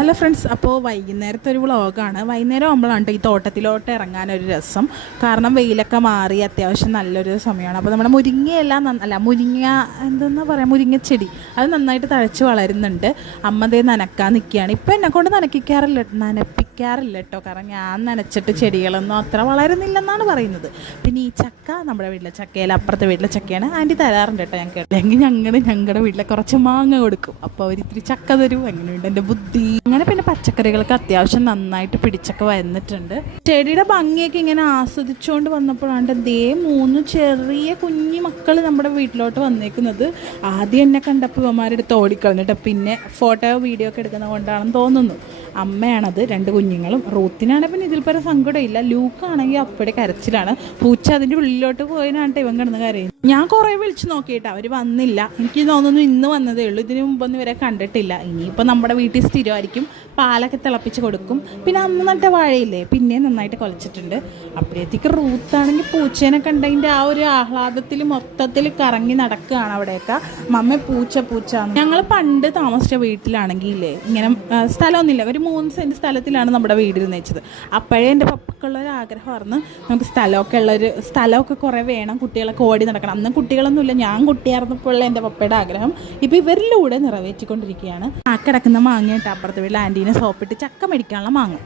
Hello friends, അപ്പോൾ വൈകുന്നേരത്തെ ഒരു വ്ളോഗാണ്. വൈകുന്നേരം ആകുമ്പോഴാണ് ഈ തോട്ടത്തിലോട്ട് ഇറങ്ങാനൊരു രസം. കാരണം വെയിലൊക്കെ മാറി അത്യാവശ്യം നല്ലൊരു സമയമാണ്. അപ്പോൾ നമ്മുടെ മുരിങ്ങയെല്ലാം എന്തെന്നാ പറയുക, മുരിങ്ങച്ചെടി അത് നന്നായിട്ട് തഴച്ച് വളരുന്നുണ്ട്. അമ്മ ദേ നനക്കാൻ നിൽക്കുകയാണ്. ഇപ്പോൾ എന്നെക്കൊണ്ട് നനപ്പിക്കാറില്ല കേട്ടോ, കാരണം ഞാൻ നനച്ചിട്ട് ചെടികളൊന്നും അത്ര വളരുന്നില്ലെന്നാണ് പറയുന്നത്. പിന്നെ ഈ ചക്ക നമ്മുടെ വീട്ടിലെ ചക്കയിൽ അപ്പുറത്തെ വീട്ടിലെ ചക്കയാണ് ആൻറ്റി തരാറുണ്ട് കേട്ടോ. ഞങ്ങൾക്ക് അല്ലെങ്കിൽ ഞങ്ങളുടെ വീട്ടിലെ കുറച്ച് മാങ്ങ കൊടുക്കും. അപ്പോൾ അവരിത്തിരി ചക്ക തരും. എങ്ങനെയുണ്ട് എൻ്റെ ബുദ്ധി? അങ്ങനെ പിന്നെ പച്ചക്കറികൾക്ക് അത്യാവശ്യം നന്നായിട്ട് പിടിച്ചൊക്കെ വരുന്നിട്ടുണ്ട്. ചെടിയുടെ ഭംഗിയൊക്കെ ഇങ്ങനെ ആസ്വദിച്ചുകൊണ്ട് വന്നപ്പോഴാണ് ദേ 3 ചെറിയ കുഞ്ഞി മക്കൾ നമ്മുടെ വീട്ടിലോട്ട് വന്നേക്കുന്നത്. ആദ്യം എന്നെ കണ്ടപ്പോൾ ഇവന്മാരെടുത്ത് ഓടിക്കളഞ്ഞിട്ട്, പിന്നെ ഫോട്ടോ വീഡിയോ ഒക്കെ എടുക്കുന്നത് കൊണ്ടാണെന്ന് തോന്നുന്നു. അമ്മയാണത്, 2 കുഞ്ഞുങ്ങളും. റൂത്തിനാണെങ്കിൽ പിന്നെ ഇതിൽ പരം സങ്കടമില്ല. ലൂക്കാണെങ്കിൽ അപ്പടെ കരച്ചിലാണ്. പൂച്ച അതിൻ്റെ ഉള്ളിലോട്ട് പോയതിനാണ് ഇവൻ കിടന്ന് കരയുന്നത്. ഞാൻ കുറേ വിളിച്ച് നോക്കിയിട്ട് അവർ വന്നില്ല. എനിക്ക് തോന്നുന്നു ഇന്ന് വന്നതേ ഉള്ളൂ. ഇതിനു മുമ്പൊന്നും ഇവരെ കണ്ടിട്ടില്ല. ഇനിയിപ്പോൾ നമ്മുടെ വീട്ടിൽ സ്ഥിരമായിരിക്കും. പാലൊക്കെ തിളപ്പിച്ച് കൊടുക്കും. പിന്നെ അന്ന് നട്ട വാഴയില്ലേ, പിന്നെ നന്നായിട്ട് കുലച്ചിട്ടുണ്ട്. അപ്പോഴത്തേക്ക് റൂത്താണെങ്കിൽ പൂച്ചേനെ കണ്ടതിൻ്റെ ആ ഒരു ആഹ്ലാദത്തിൽ മൊത്തത്തിൽ കറങ്ങി നടക്കുകയാണ് അവിടെയൊക്കെ. മമ്മ പൂച്ച ഞങ്ങൾ പണ്ട് താമസിച്ച വീട്ടിലാണെങ്കിൽ ഇല്ലേ, ഇങ്ങനെ സ്ഥലമൊന്നുമില്ല, ഒരു 3 സെൻറ്റ് സ്ഥലത്തിലാണ് നമ്മുടെ വീടിരുന്ന് വെച്ചത്. അപ്പോഴേ എൻ്റെ പപ്പക്കുള്ളൊരു ആഗ്രഹമായിരുന്നു നമുക്ക് സ്ഥലമൊക്കെ കുറേ വേണം, കുട്ടികളൊക്കെ ഓടി നടക്കണം. അന്ന് കുട്ടികളൊന്നുമില്ല, ഞാൻ കുട്ടിയായിരുന്നപ്പോഴുള്ള എൻ്റെ പപ്പയുടെ ആഗ്രഹം ഇപ്പോൾ ഇവരിലൂടെ നിറവേറ്റിക്കൊണ്ടിരിക്കുകയാണ്. ആ കിടക്കുന്ന മാങ്ങ കേട്ടോ, അപ്പുറത്തെ വീട്ടിൽ ആൻറ്റീനെ സോപ്പിട്ട് ചക്ക മേടിക്കാനുള്ള മാങ്ങ.